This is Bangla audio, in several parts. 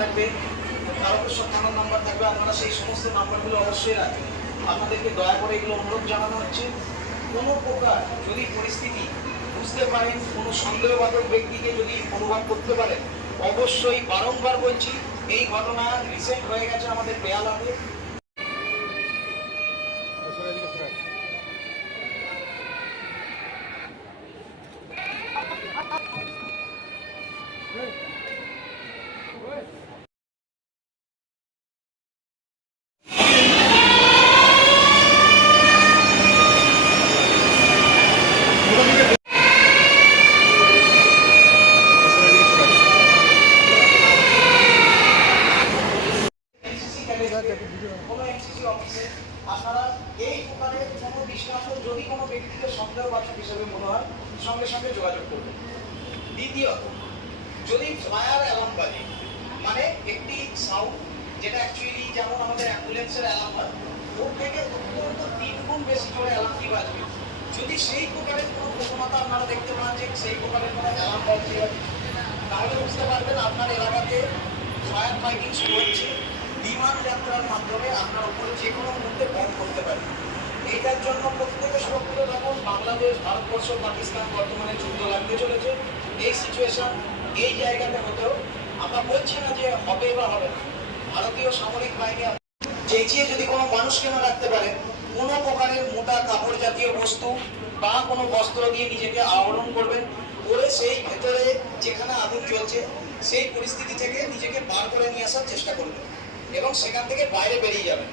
থাকবে তারকেশ্বর থানার নাম্বার থাকবে, আপনারা সেই সমস্ত নাম্বারগুলো অবশ্যই রাখবেন। আপনাদেরকে দয়া করে এগুলো অনুরোধ জানানো হচ্ছে। কোনো প্রকার যদি পরিস্থিতি বুঝতে পারেন, কোনো সন্দেহবাদক ব্যক্তিকে যদি অনুভব করতে পারেন, অবশ্যই বারংবার বলছি, এই ঘটনা রিসেন্ট হয়ে গেছে আমাদের বেয়ালাতে এনসিসি আপনারা এই প্রকারের কোনো দৃষ্টান্ত যদি কোনো ব্যক্তিকে সন্দেহবাচক হিসেবে মনে হয় সঙ্গে সঙ্গে যোগাযোগ করবেন দ্বিতীয়ত, যদি ফায়ার অ্যালার্ম বাজে মানে একটি সাউন্ড যেটা অ্যাকচুয়ালি যেমন আমাদের অ্যাম্বুলেন্সের অ্যালার্ম হয়, ওর থেকে অত্যন্ত তিন গুণ বেশি জোরে অ্যালার্মটি বাজবে যদি সেই প্রকারের কোনো প্রবণতা আপনারা দেখতে পান যে সেই প্রকারের কোনো অ্যালার্ম বাজছে তাহলে বুঝতে পারবেন আপনার এলাকাতে ফায়ার ফাইটিং শুরু হচ্ছে। বিমান যাত্রার মাধ্যমে আপনার উপরে যে কোনো মুহূর্তে বন্ধ করতে পারে। এইটার জন্য প্রত্যেকে সুরক্ষিত থাকুন। বাংলাদেশ, ভারতবর্ষ, পাকিস্তান বর্তমানে যুদ্ধ লাগতে চলেছে। এই সিচুয়েশন এই জায়গাতে হতেও বলছি না যে হবে বা হবে ভারতীয় সামরিক বাহিনী চেঁচিয়ে যদি কোনো মানুষকে না রাখতে পারে, কোনো প্রকারের মোটা কাপড় জাতীয় বস্তু বা কোনো বস্ত্র দিয়ে নিজেকে আবরণ করবেন করে সেই ভেতরে যেখানে আগুন চলছে সেই পরিস্থিতি থেকে নিজেকে বার করে নিয়ে আসার চেষ্টা করবেন এবং সেখান থেকে বাইরে বেরিয়ে যাবেন।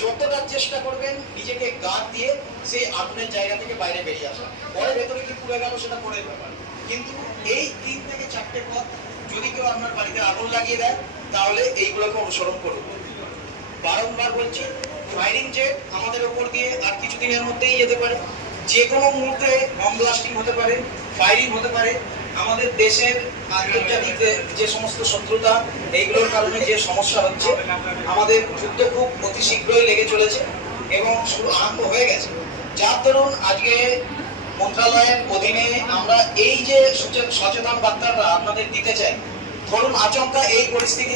যতটা চেষ্টা করবেন নিজেকে গাদ দিয়ে সেই আগুনের জায়গা থেকে বাইরে বেরিয়ে আসা। পরে ভেতরে কি পুড়ে গেল সেটা পরের ব্যাপার। কিন্তু এই তিন থেকে চারটে পথ যদি কেউ আপনার বাড়িতে আগুন লাগিয়ে দেয়, তাহলে এইগুলোকে অনুসরণ করুন। বারংবার বলছি ফায়ারিং জেট আমাদের ওপর দিয়ে আর কিছুদিনের মধ্যেই যেতে পারে। যে কোনো মুহূর্তে বম ব্লাস্টিং হতে পারে ফায়ারিং হতে পারে। আমাদের দেশের আন্তর্জাতিক যে- সমস্ত শত্রুতা, এইগুলোর কারণে যে সমস্যা হচ্ছে, আমাদের যুদ্ধ খুব অতি শীঘ্রই লেগে চলেছে এবং শুরু আরম্ভ হয়ে গেছে। যার দরুন আজকে মন্ত্রণালয়ের অধীনে আমরা এই যে সচে- সচেতন বার্তাটা আপনাদের দিতে চাই, ধরুন আচমকা এই পরিস্থিতি